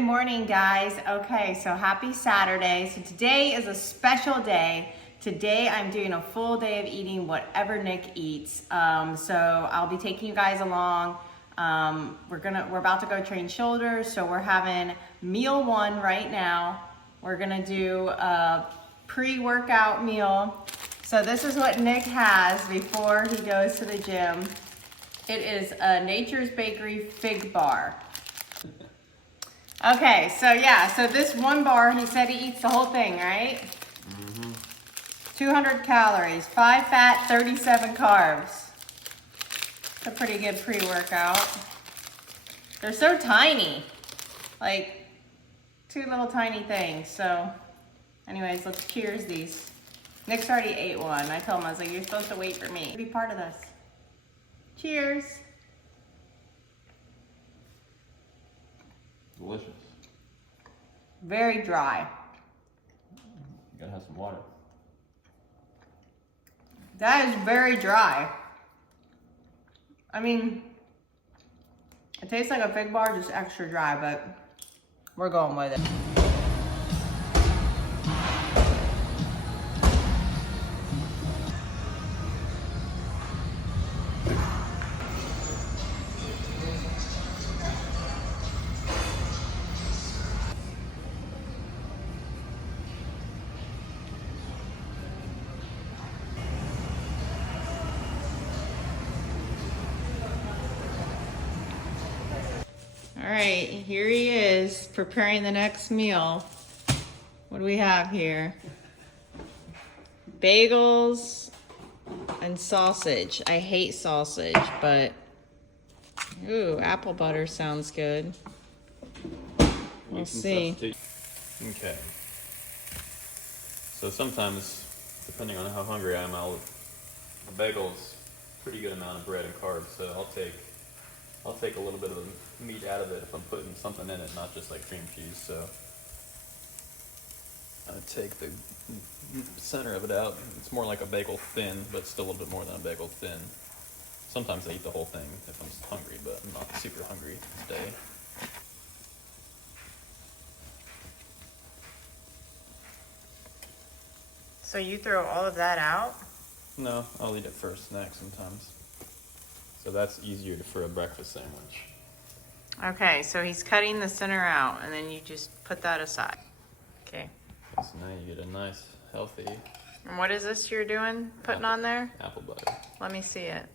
morning, guys. Okay, so happy Saturday. So today is a special day. Today I'm doing a full day of eating whatever Nick eats. So I'll be taking you guys along. We're about to go train shoulders, so we're having meal one right now. We're gonna do a pre-workout meal. So this is what Nick has before he goes to the gym. It is a Nature's Bakery fig bar. Okay, so yeah, so this one bar, he said he eats the whole thing, right? 200 calories, 5 fat, 37 carbs. It's a pretty good pre-workout. They're so tiny, like 2 little tiny things. So anyways, let's cheers these. Nick's already ate one. I told him, I was like, you're supposed to wait for me to be part of this. Cheers. Delicious. Very dry. You gotta have some water. That is very dry. I mean, it tastes like a fig bar, just extra dry, but we're going with it. All right, here he is preparing the next meal. What do we have here? Bagels and sausage. I hate sausage, but ooh, apple butter sounds good. We'll see. Okay. So sometimes, depending on how hungry I am, a bagel's a pretty good amount of bread and carbs, so I'll take a little bit of the meat out of it if I'm putting something in it, not just like cream cheese. So I take the center of it out. It's more like a bagel thin, but still a little bit more than a bagel thin. Sometimes I eat the whole thing if I'm hungry, but I'm not super hungry today. So you throw all of that out? No, I'll eat it for a snack sometimes. So that's easier for a breakfast sandwich. Okay, so he's cutting the center out, and then you just put that aside. Okay. So now you get a nice, healthy And what is this you're doing, putting on there? apple butter. Let me see it.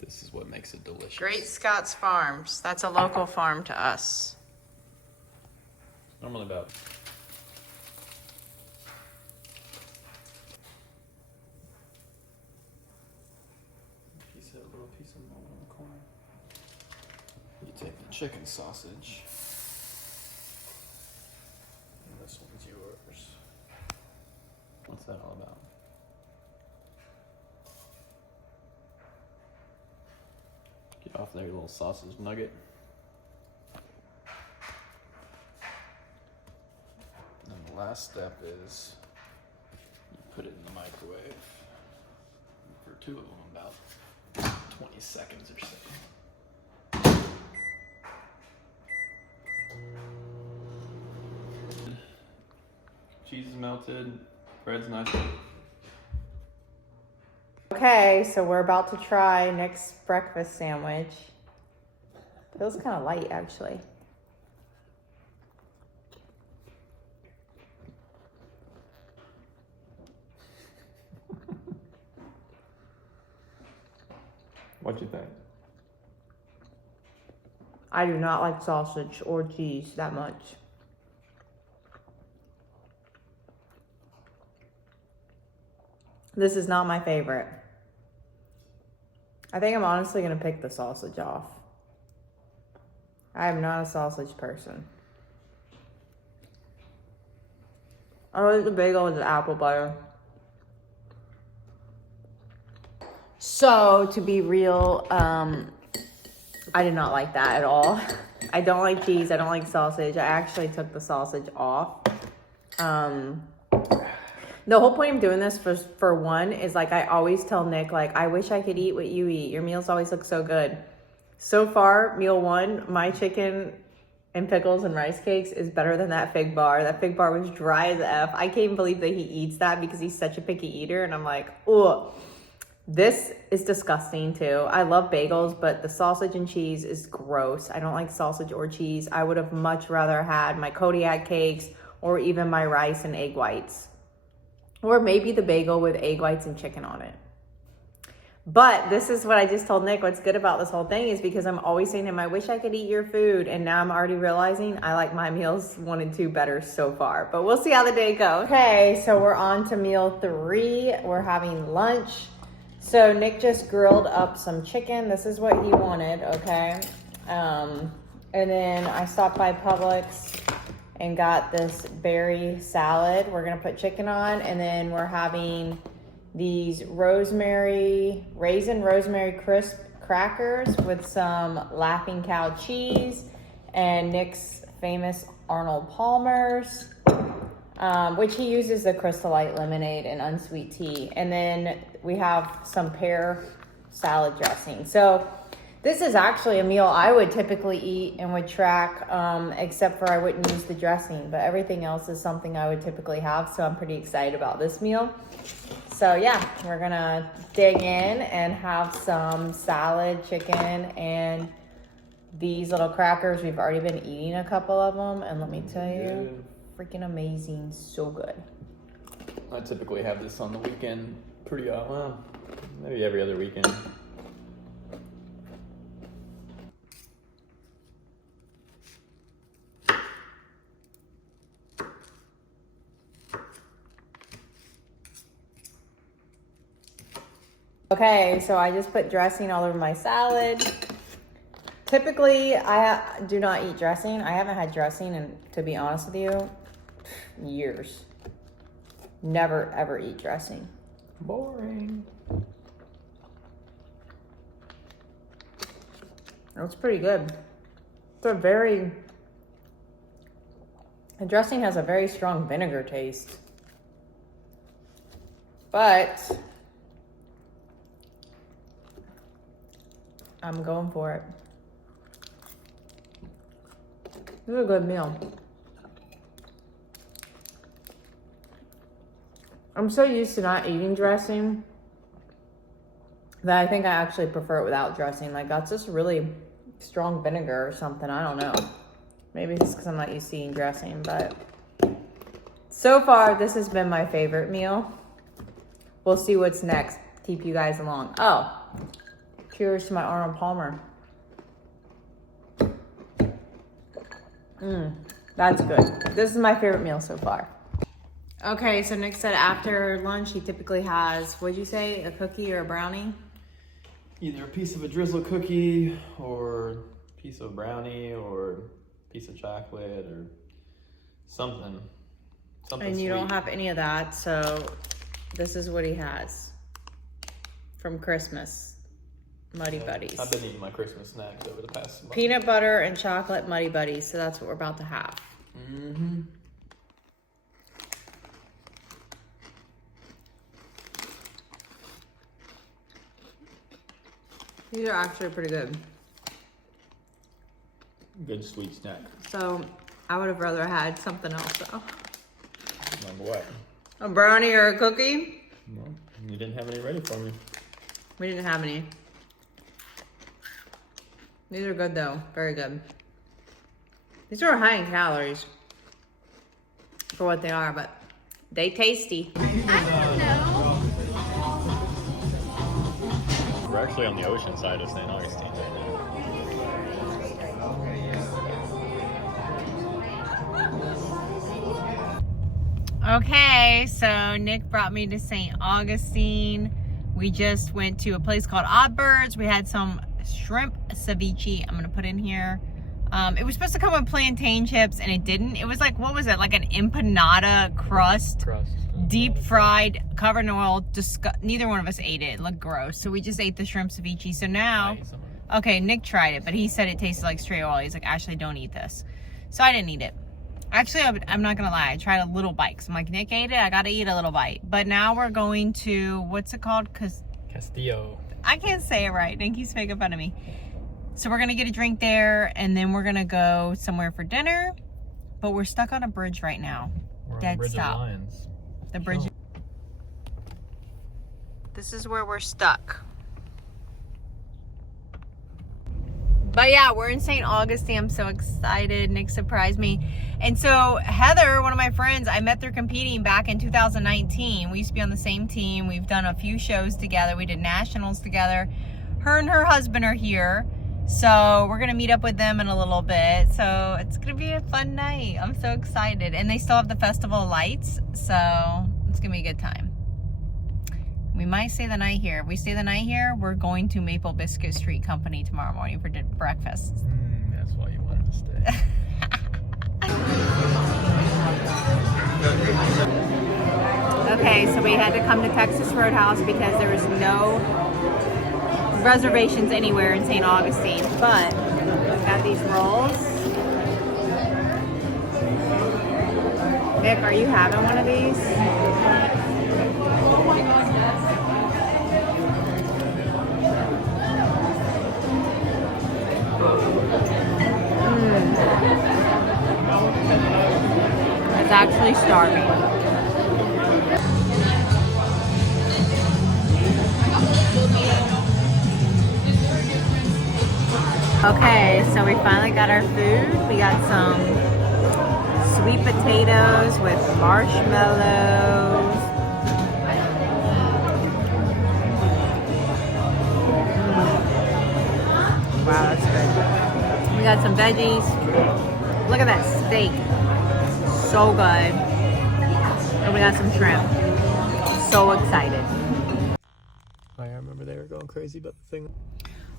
This is what makes it delicious. Great Scots Farms. That's a local farm to us. Normally about little piece of mold in the corner. You take the chicken sausage. And this one's yours. What's that all about? Get off there, you little sausage nugget. And then the last step is you put it in the microwave for 2 of them, about 20 seconds or so. Cheese is melted, bread's nice. Okay, so we're about to try Nick's breakfast sandwich. Feels kind of light, actually. What'd you think? I do not like sausage or cheese that much. This is not my favorite. I think I'm honestly going to pick the sausage off. I am not a sausage person. I like the bagel with the apple butter. So, to be real, I did not like that at all. I don't like cheese. I don't like sausage. I actually took the sausage off. The whole point of doing this for one is, like, I always tell Nick, like, I wish I could eat what you eat. Your meals always look so good. So far, meal one, my chicken and pickles and rice cakes is better than that fig bar. That fig bar was dry as F. I can't even believe that he eats that because he's such a picky eater. And I'm like, oh, this is disgusting too. I love bagels, but the sausage and cheese is gross. I don't like sausage or cheese. I would have much rather had my Kodiak cakes or even my rice and egg whites. Or maybe the bagel with egg whites and chicken on it. But this is what I just told Nick. What's good about this whole thing is because I'm always saying to him, I wish I could eat your food. And now I'm already realizing I like my meals 1 and 2 better so far. But we'll see how the day goes. Okay, so we're on to meal 3. We're having lunch. So Nick just grilled up some chicken. This is what he wanted, okay? And then I stopped by Publix and got this berry salad. We're gonna put chicken on, and then we're having these raisin rosemary crisp crackers with some Laughing Cow cheese and Nick's famous Arnold Palmer's, which he uses the Crystal Light lemonade and unsweet tea. And then we have some pear salad dressing. So this is actually a meal I would typically eat and would track, except for I wouldn't use the dressing, but everything else is something I would typically have. So I'm pretty excited about this meal. So yeah, we're gonna dig in and have some salad, chicken, and these little crackers. We've already been eating a couple of them, and let me tell you, freaking amazing, so good. I typically have this on the weekend, pretty well, maybe every other weekend. Okay, so I just put dressing all over my salad. Typically, I do not eat dressing. I haven't had dressing in, to be honest with you, years. Never, ever eat dressing. Boring. It's pretty good. The dressing has a very strong vinegar taste. But I'm going for it. This is a good meal. I'm so used to not eating dressing that I think I actually prefer it without dressing. Like, that's just really strong vinegar or something. I don't know. Maybe it's because I'm not used to eating dressing, but so far, this has been my favorite meal. We'll see what's next. Keep you guys along. Oh, cheers to my Arnold Palmer. That's good. This is my favorite meal so far. Okay, so Nick said after lunch he typically has, what'd you say, a cookie or a brownie? Either a piece of a drizzle cookie or a piece of brownie or a piece of chocolate or something. Something And you sweet. don't have any of that, so this is what he has from Christmas. Muddy Buddies. I've been eating my Christmas snacks over the past month. Peanut butter and chocolate Muddy Buddies, so that's what we're about to have. Mm-hmm. These are actually pretty good. Good sweet snack. So I would have rather had something else though. Number what? A brownie or a cookie? No, you didn't have any ready for me. We didn't have any. These are good though, very good. These are high in calories for what they are, but they tasty. We're actually on the ocean side of St. Augustine right now. Okay, so Nick brought me to St. Augustine. We just went to a place called Odd Birds. We had some shrimp ceviche. I'm gonna put in here. It was supposed to come with plantain chips and it didn't. It was like, what was it? Like an empanada crust. Deep fried, covered in oil. Neither one of us ate it. It looked gross. So we just ate the shrimp ceviche. So now, okay, Nick tried it, but he said it tasted like straight oil. He's like, Ashley, don't eat this. So I didn't eat it. Actually, I'm not gonna lie. I tried a little bite. So I'm like, Nick ate it. I gotta eat a little bite. But now we're going to, what's it called? Castillo. I can't say it right. Nick keeps making fun of me. So we're gonna get a drink there, and then we're gonna go somewhere for dinner. But we're stuck on a bridge right now. We're Dead on the Bridge stop. of Lions. The bridge. Oh. This is where we're stuck. But yeah, we're in St. Augustine. I'm so excited. Nick surprised me. And so Heather, one of my friends, I met through competing back in 2019. We used to be on the same team. We've done a few shows together. We did nationals together. Her and her husband are here. So we're going to meet up with them in a little bit. So it's going to be a fun night. I'm so excited. And they still have the Festival of Lights. So it's going to be a good time. We might stay the night here. If we stay the night here, we're going to Maple Biscuit Street Company tomorrow morning for breakfast. That's why you wanted to stay. Okay, so we had to come to Texas Roadhouse because there was no reservations anywhere in St. Augustine. But we've got these rolls. Vic, are you having one of these? It's actually starving. Okay, so we finally got our food. We got some sweet potatoes with marshmallows. Wow, that's good. We got some veggies. Look at that steak. So good. And we got some shrimp. So excited. I remember they were going crazy about the thing.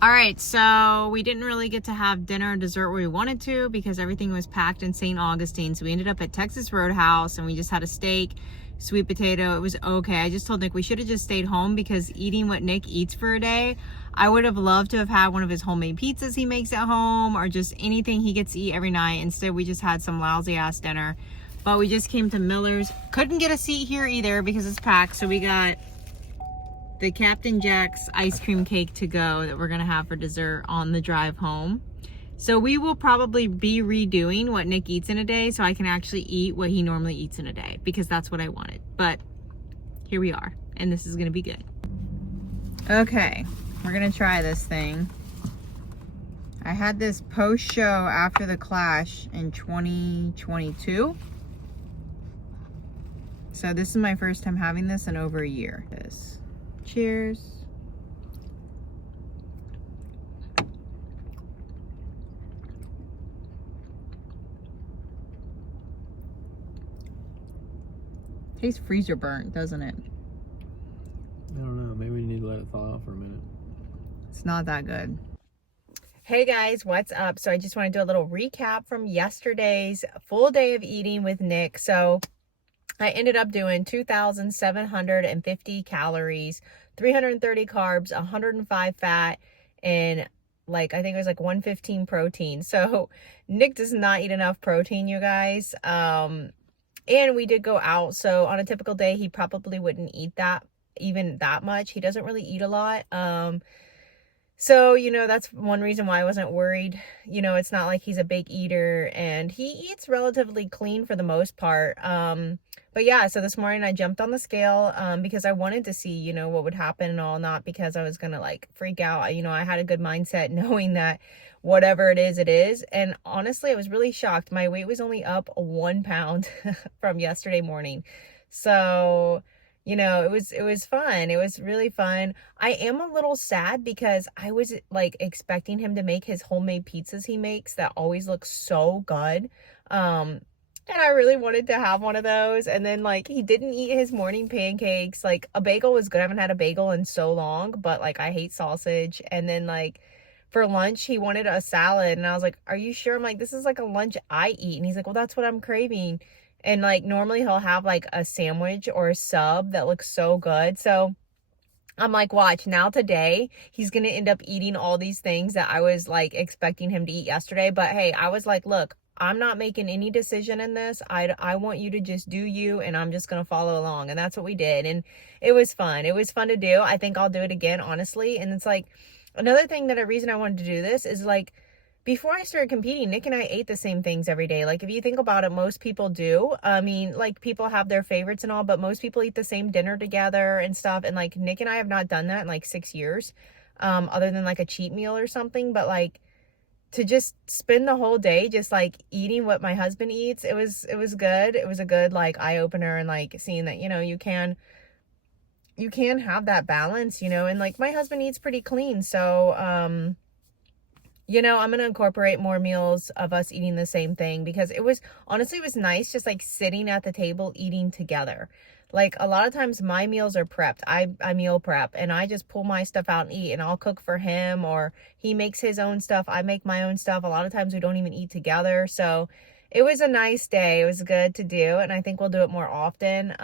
All right, so we didn't really get to have dinner or dessert where we wanted to because everything was packed in St. Augustine. So we ended up at Texas Roadhouse and we just had a steak, sweet potato. It was okay. I just told Nick we should have just stayed home because eating what Nick eats for a day, I would have loved to have had one of his homemade pizzas he makes at home or just anything he gets to eat every night. Instead, we just had some lousy ass dinner. But we just came to Miller's. Couldn't get a seat here either because it's packed. So we got the Captain Jack's ice cream cake to go that we're gonna have for dessert on the drive home. So we will probably be redoing what Nick eats in a day so I can actually eat what he normally eats in a day because that's what I wanted. But here we are, and this is gonna be good. Okay, we're gonna try this thing. I had this post show after the Clash in 2022. So this is my first time having this in over a year. Cheers. Tastes freezer burnt, doesn't it? I don't know. Maybe we need to let it thaw out for a minute. It's not that good. Hey guys, what's up? So I just want to do a little recap from yesterday's full day of eating with Nick. So I ended up doing 2,750 calories, 330 carbs, 105 fat, and I think it was 115 protein. So Nick does not eat enough protein, you guys. And we did go out. So on a typical day, he probably wouldn't eat even that much. He doesn't really eat a lot. So, that's one reason why I wasn't worried. It's not like he's a big eater and he eats relatively clean for the most part. But yeah, so this morning I jumped on the scale, because I wanted to see, what would happen and all, not because I was going to freak out. I had a good mindset knowing that whatever it is. And honestly, I was really shocked. My weight was only up 1 pound from yesterday morning. So, it was fun. It was really fun. I am a little sad because I was expecting him to make his homemade pizzas he makes that always look so good. And I really wanted to have one of those. And then he didn't eat his morning pancakes. A bagel was good. I haven't had a bagel in so long, but I hate sausage. And then for lunch, he wanted a salad. And I was like, are you sure? I'm like, this is a lunch I eat. And he's like, well, that's what I'm craving. And normally he'll have a sandwich or a sub that looks so good. So I'm like, watch, now today he's going to end up eating all these things that I was expecting him to eat yesterday. But hey, I was like, look, I'm not making any decision in this. I want you to just do you, and I'm just going to follow along. And that's what we did. And it was fun. It was fun to do. I think I'll do it again, honestly. And it's another thing that a reason I wanted to do this is like, before I started competing, Nick and I ate the same things every day. Like, if you think about it, most people do. I mean, like, people have their favorites and all, but most people eat the same dinner together and stuff. And like, Nick and I have not done that in like 6 years, other than like a cheat meal or something. But like, to just spend the whole day just like eating what my husband eats, it was good. It was a good like eye opener, and like seeing that, you can have that balance, and like my husband eats pretty clean. So, I'm gonna incorporate more meals of us eating the same thing, because it was nice just like sitting at the table eating together. Like, a lot of times my meals are prepped. I meal prep, and I just pull my stuff out and eat, and I'll cook for him, or he makes his own stuff, I make my own stuff. A lot of times we don't even eat together. So it was a nice day. It was good to do, and I think we'll do it more often.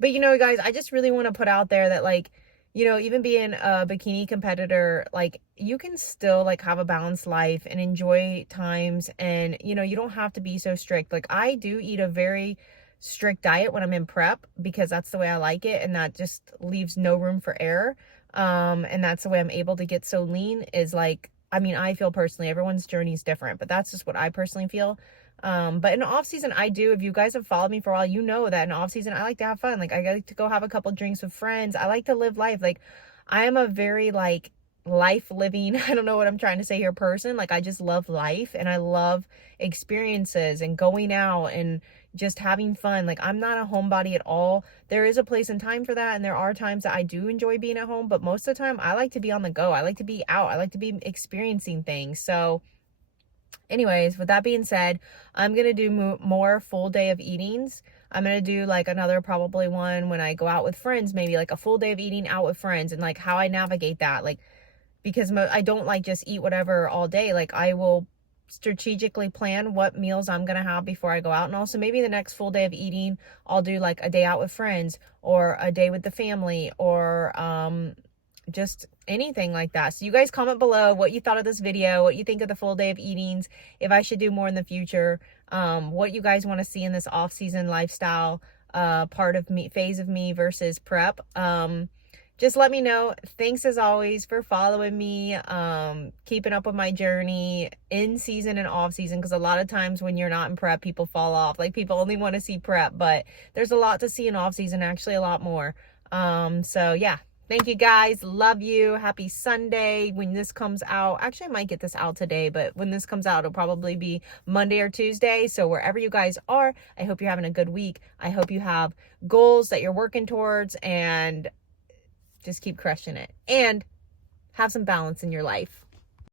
But guys, I just really want to put out there that, like, even being a bikini competitor, like, you can still like have a balanced life and enjoy times, and you don't have to be so strict. Like, I do eat a very strict diet when I'm in prep, because that's the way I like it, and that just leaves no room for error. And that's the way I'm able to get so lean, is like, I mean, I feel personally, everyone's journey is different, but that's just what I personally feel. But in off season, if you guys have followed me for a while, you know that in off season, I like to have fun. Like, I like to go have a couple drinks with friends. I like to live life. Like, I am a very like life living, I don't know what I'm trying to say here, person. Like, I just love life, and I love experiences and going out and just having fun. Like, I'm not a homebody at all. There is a place and time for that, and there are times that I do enjoy being at home, but most of the time I like to be on the go. I like to be out. I like to be experiencing things. So anyways, with that being said, I'm going to do more full day of eatings. I'm going to do like another probably one when I go out with friends, maybe like a full day of eating out with friends, and like how I navigate that. Like, because I don't like just eat whatever all day. Like, I will strategically plan what meals I'm going to have before I go out. And also, maybe the next full day of eating, I'll do like a day out with friends, or a day with the family, or just anything like that. So you guys comment below what you thought of this video, what you think of the full day of eatings, if I should do more in the future, what you guys want to see in this off-season lifestyle phase of me versus prep. Just let me know. Thanks as always for following me, keeping up with my journey in season and off season, because a lot of times when you're not in prep, people fall off. Like, people only want to see prep, but there's a lot to see in off season, actually a lot more. So yeah, thank you guys. Love you. Happy Sunday when this comes out. Actually, I might get this out today, but when this comes out, it'll probably be Monday or Tuesday. So wherever you guys are, I hope you're having a good week. I hope you have goals that you're working towards, and just keep crushing it, and have some balance in your life.